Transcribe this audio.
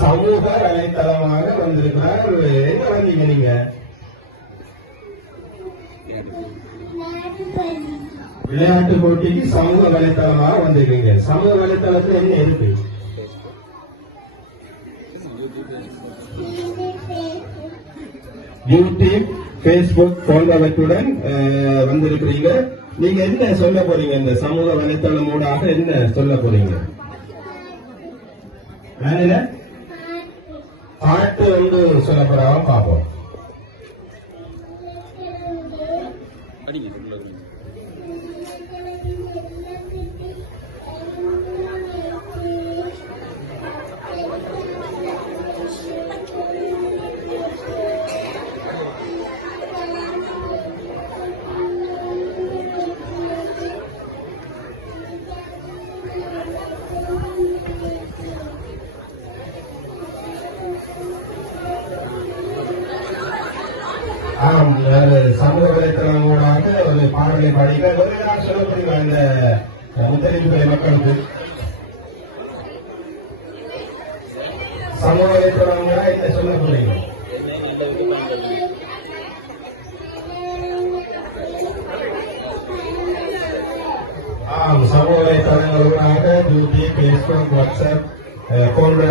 சமூக வலைத்தளமாக வந்திருக்கிறார். எங்க வந்தீங்க நீங்க? விளையாட்டு போட்டிக்கு சமூக வலைத்தளமாக வந்திருக்கீங்க. சமூக வலைத்தளத்துல என்ன இருக்கு? யூடியூப், பேஸ்புக் போன்றவற்றுடன் வந்திருக்கிறீங்க. நீங்க என்ன சொல்ல போறீங்க? இந்த சமூக வலைத்தளம் மூலமாக என்ன சொல்ல போறீங்க? பாட்டு வந்து சொல்ல போறாங்க, பார்ப்போம். சமூக வலைத்தளம் மூலமாக ஒரு பாடலை பாடிக்க சொல்ல முடியுமா இந்த முத்தரிப்பு மக்களுக்கு? சமூக வலைத்தளம் மூலம் என்ன சொல்ல போறீங்க? சமூக வலைத்தளங்களூடாக யூடியூப், பேஸ்புக், வாட்ஸ்அப் போன்ற